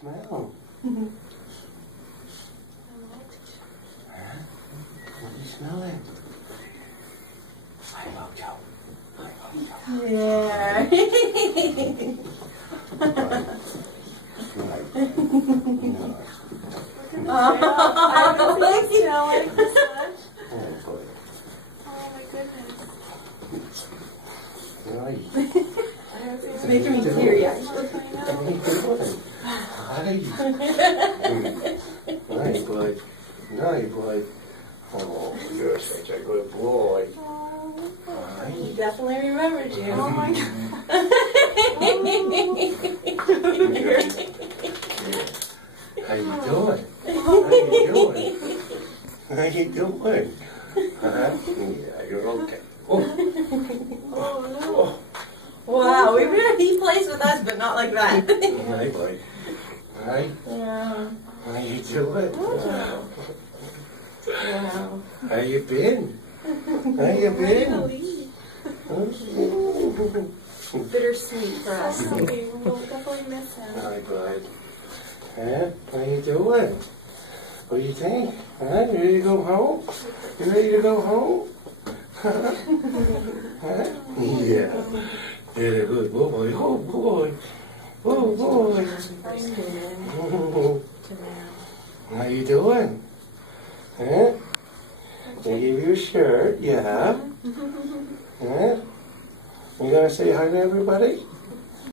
smell? Huh? What are you smelling? I love Joe. I love Joe. Yeah. Right. No. Oh, Oh my goodness. Right. It's making me teary, actually. Nice boy. Nice boy. Oh, you're such a good boy. He definitely remembered you. Oh my god. How you doing? How you doing? How you doing? Huh? Yeah, you're okay. Oh. Oh no. Wow, he plays with us, but not like that. Hi, boy. Hi. Yeah. How you doing? Wow. How you been? How you been? Bittersweet for us. We'll definitely miss him. Hi, bud. Huh? How you doing? What do you think? Huh? You ready to go home? You ready to go home? Huh? Yeah. Yeah, good boy. Oh, boy. Oh, boy. How you doing? Huh? They give you a shirt, yeah. Huh? You gonna say hi to everybody?